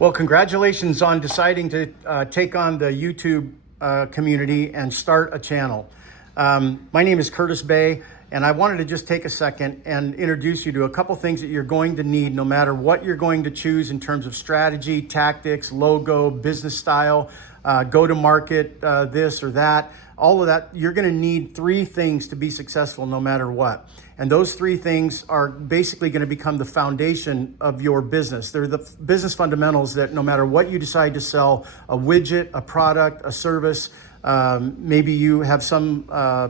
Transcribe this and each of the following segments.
Well, congratulations on deciding to take on the YouTube community and start a channel. My name is Kurtis Bay, and I wanted to just take a second and introduce you to a couple things that you're going to need no matter what you're going to choose in terms of strategy, tactics, logo, business style, go-to-market, this or that. All of that, you're going to need three things to be successful no matter what. And those three things are basically going to become the foundation of your business. They're the business fundamentals that no matter what you decide to sell, a widget, a product, a service, maybe you have some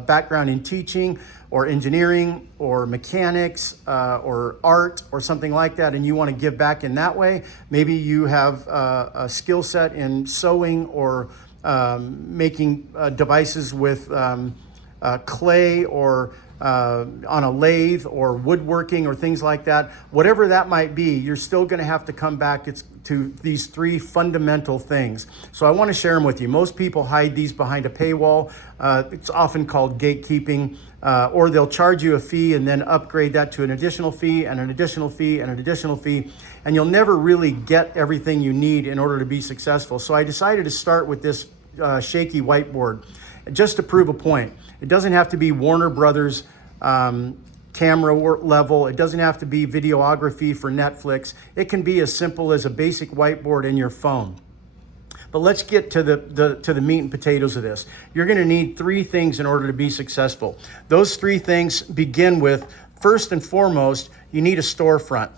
background in teaching or engineering or mechanics or art or something like that, and you want to give back in that way. Maybe you have a skill set in sewing or making devices with clay or on a lathe or woodworking or things like that. Whatever that might be, you're still going to have to come back to these three fundamental things. So I want to share them with you. Most people hide these behind a paywall. It's often called gatekeeping, or they'll charge you a fee and then upgrade that to an additional fee and an additional fee and an additional fee. And you'll never really get everything you need in order to be successful. So I decided to start with this shaky whiteboard just to prove a point. It doesn't have to be Warner Brothers camera level. It doesn't have to be videography for Netflix. It can be as simple as a basic whiteboard in your phone. But let's get to the meat and potatoes of this. You're going to need three things in order to be successful. Those three things begin with, first and foremost, you need a storefront.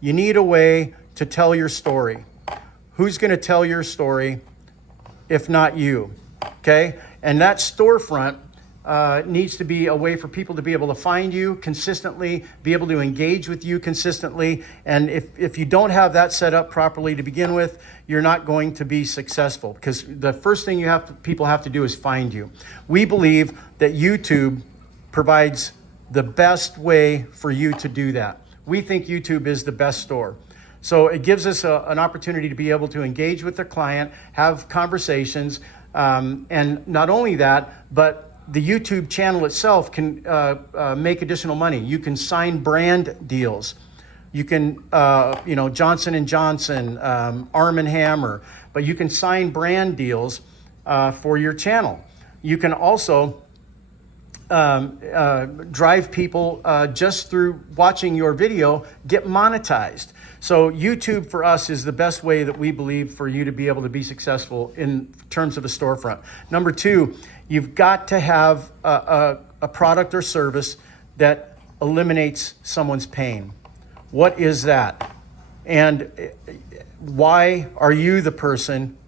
You need a way to tell your story. Who's going to tell your story if not you? Okay? And that storefront needs to be a way for people to be able to find you consistently, be able to engage with you consistently. And if you don't have that set up properly to begin with, you're not going to be successful, because the first thing people have to do is find you. We believe that YouTube provides the best way for you to do that. We think YouTube is the best store. So it gives us an opportunity to be able to engage with the client, have conversations, and not only that, but the YouTube channel itself can make additional money. You can sign brand deals. You can, Johnson & Johnson, Arm & Hammer, but you can sign brand deals for your channel. You can also drive people just through watching your video, get monetized. So YouTube for us is the best way that we believe for you to be able to be successful in terms of a storefront. Number two, you've got to have a product or service that eliminates someone's pain. What is that? And why are you the person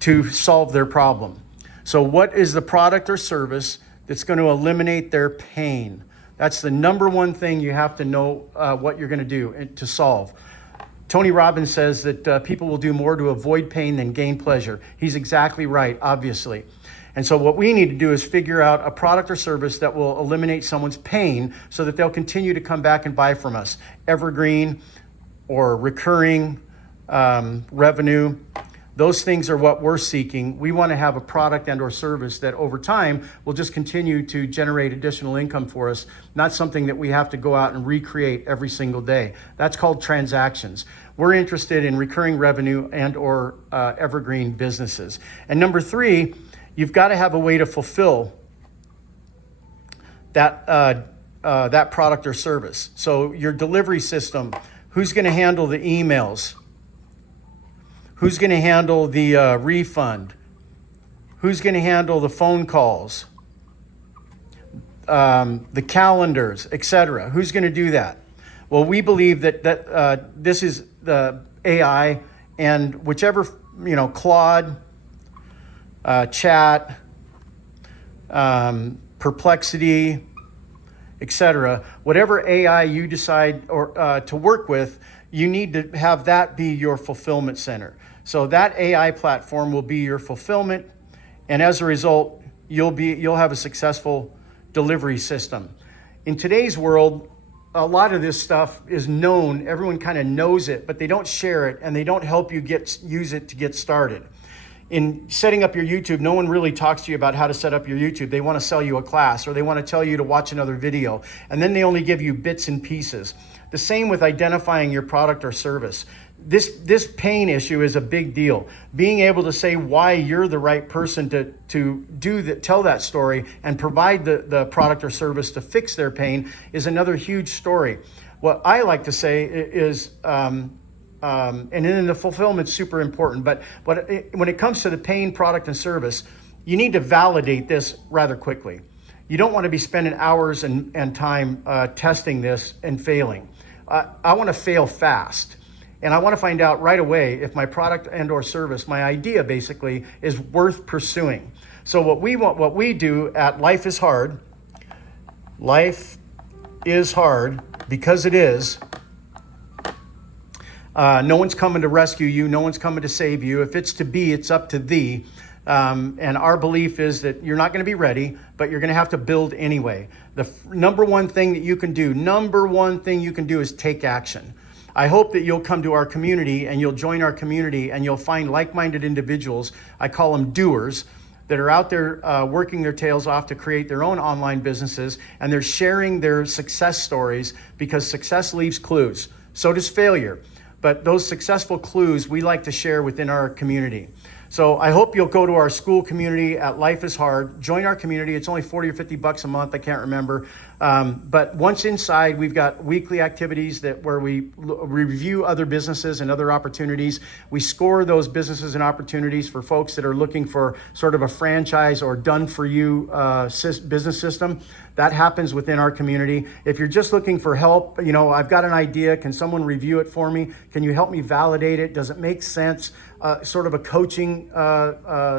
to solve their problem? So what is the product or service that's going to eliminate their pain? That's the number one thing you have to know what you're going to do to solve. Tony Robbins says that people will do more to avoid pain than gain pleasure. He's exactly right, obviously. And so what we need to do is figure out a product or service that will eliminate someone's pain so that they'll continue to come back and buy from us. Evergreen or recurring revenue. Those things are what we're seeking. We want to have a product and or service that over time will just continue to generate additional income for us, not something that we have to go out and recreate every single day. That's called transactions. We're interested in recurring revenue and or evergreen businesses. And number three, you've got to have a way to fulfill that product or service. So your delivery system, who's going to handle the emails? Who's going to handle the refund? Who's going to handle the phone calls, the calendars, etc.? Who's going to do that? Well, we believe that this is the AI, and whichever, Claude, Chat, Perplexity, etc., whatever AI you decide to work with, you need to have that be your fulfillment center. So that AI platform will be your fulfillment, and as a result, you'll have a successful delivery system. In today's world, a lot of this stuff is known. Everyone kind of knows it, but they don't share it, and they don't help you use it to get started. In setting up your YouTube, no one really talks to you about how to set up your YouTube. They want to sell you a class, or they want to tell you to watch another video, and then they only give you bits and pieces. The same with identifying your product or service. this pain issue is a big deal. Being able to say why you're the right person to tell that story and provide the product or service to fix their pain is another huge story. What I like to say is, and then the fulfillment's super important, but when it comes to the pain, product, and service, you need to validate this rather quickly. You don't want to be spending hours and time testing this and failing. I want to fail fast. And I want to find out right away if my product and or service, my idea basically, is worth pursuing. So what we do at Life is Hard because it is. No one's coming to rescue you. No one's coming to save you. If it's to be, it's up to thee. And our belief is that you're not going to be ready, but you're going to have to build anyway. The number one thing that you can do is take action. I hope that you'll come to our community and you'll join our community and you'll find like-minded individuals, I call them doers, that are out there working their tails off to create their own online businesses, and they're sharing their success stories, because success leaves clues. So does failure. But those successful clues we like to share within our community. So I hope you'll go to our school community at Life is Hard, join our community. It's only 40 or 50 bucks a month, I can't remember. But once inside, we've got weekly activities where we review other businesses and other opportunities. We score those businesses and opportunities for folks that are looking for sort of a franchise or done-for-you business system. That happens within our community. If you're just looking for help, I've got an idea. Can someone review it for me? Can you help me validate it? Does it make sense? Sort of a coaching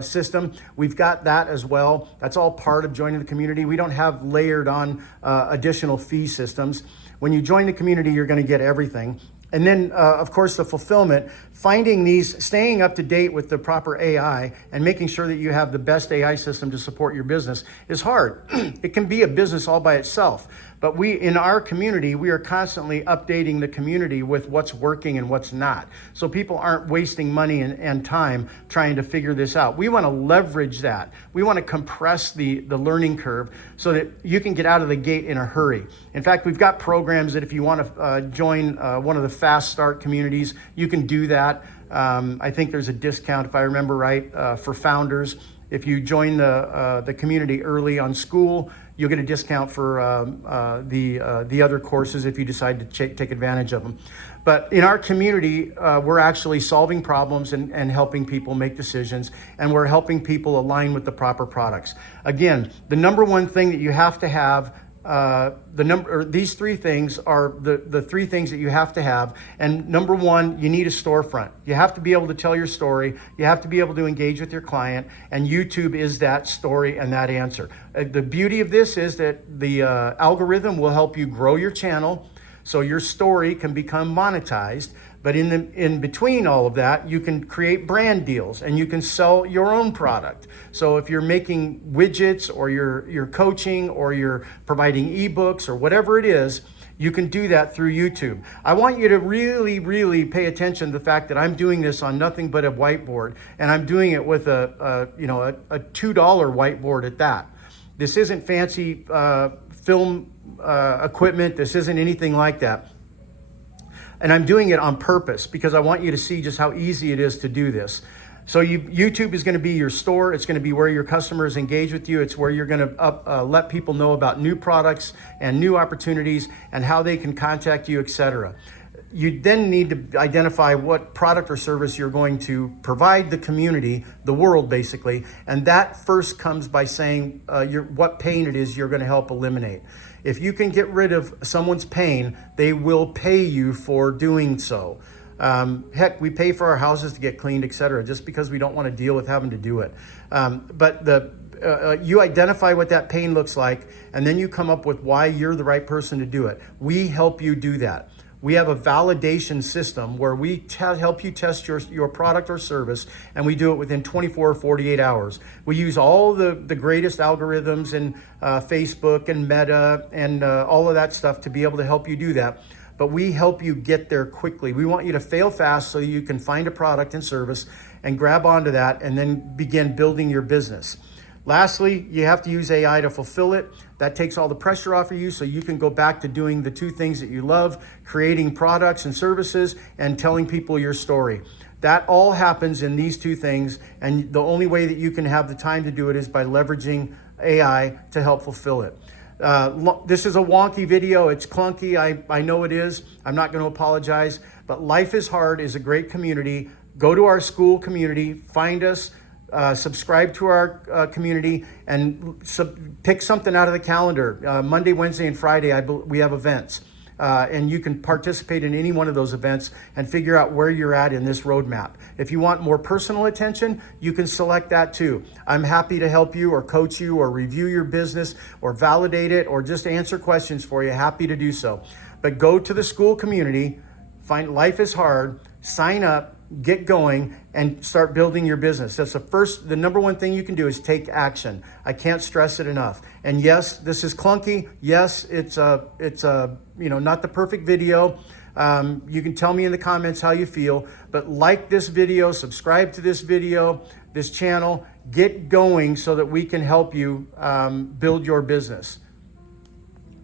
system. We've got that as well. That's all part of joining the community. We don't have layered on additional fee systems. When you join the community, you're going to get everything. And then, of course, the fulfillment, staying up to date with the proper AI and making sure that you have the best AI system to support your business is hard. It can be a business all by itself. But in our community, we are constantly updating the community with what's working and what's not. So people aren't wasting money and time trying to figure this out. We want to leverage that. We want to compress the learning curve so that you can get out of the gate in a hurry. In fact, we've got programs that if you want to join one of the fast start communities, you can do that. I think there's a discount, if I remember right, for founders. If you join the community early on school, you'll get a discount for the other courses if you decide to take advantage of them. But in our community, we're actually solving problems and helping people make decisions, and we're helping people align with the proper products. Again, the number one thing that you have to have, these three things are the three things that you have to have. And number one, you need a storefront. You have to be able to tell your story. You have to be able to engage with your client. And YouTube is that story and that answer. The beauty of this is that the algorithm will help you grow your channel so your story can become monetized. But in between all of that, you can create brand deals and you can sell your own product. So if you're making widgets or you're coaching or you're providing ebooks or whatever it is, you can do that through YouTube. I want you to really, really pay attention to the fact that I'm doing this on nothing but a whiteboard, and I'm doing it with a $2 whiteboard at that. This isn't fancy film equipment. This isn't anything like that. And I'm doing it on purpose because I want you to see just how easy it is to do this. So YouTube is going to be your store. It's going to be where your customers engage with you. It's where you're going to let people know about new products and new opportunities and how they can contact you, etc. You then need to identify what product or service you're going to provide the community, the world basically, and that first comes by saying what pain it is you're going to help eliminate. If you can get rid of someone's pain, they will pay you for doing so. Heck, we pay for our houses to get cleaned, etc., just because we don't want to deal with having to do it. But you identify what that pain looks like, and then you come up with why you're the right person to do it. We help you do that. We have a validation system where we help you test your product or service, and we do it within 24 or 48 hours. We use all the greatest algorithms in Facebook and Meta and all of that stuff to be able to help you do that. But we help you get there quickly. We want you to fail fast so you can find a product and service and grab onto that and then begin building your business. Lastly, you have to use AI to fulfill it. That takes all the pressure off of you so you can go back to doing the two things that you love, creating products and services and telling people your story. That all happens in these two things, and the only way that you can have the time to do it is by leveraging AI to help fulfill it. This is a wonky video. It's clunky. I know it is. I'm not going to apologize, but Life is Hard is a great community. Go to our school community, find us, subscribe to our community, and pick something out of the calendar. Monday, Wednesday, and Friday, we have events. And you can participate in any one of those events and figure out where you're at in this roadmap. If you want more personal attention, you can select that too. I'm happy to help you or coach you or review your business or validate it or just answer questions for you. Happy to do so. But go to the school community, find Life is Hard, sign up, get going, and start building your business. That's the number one thing you can do is take action. I can't stress it enough. And yes, this is clunky. Yes, it's not the perfect video. You can tell me in the comments how you feel, but like this video, subscribe to this video, this channel, get going so that we can help you build your business.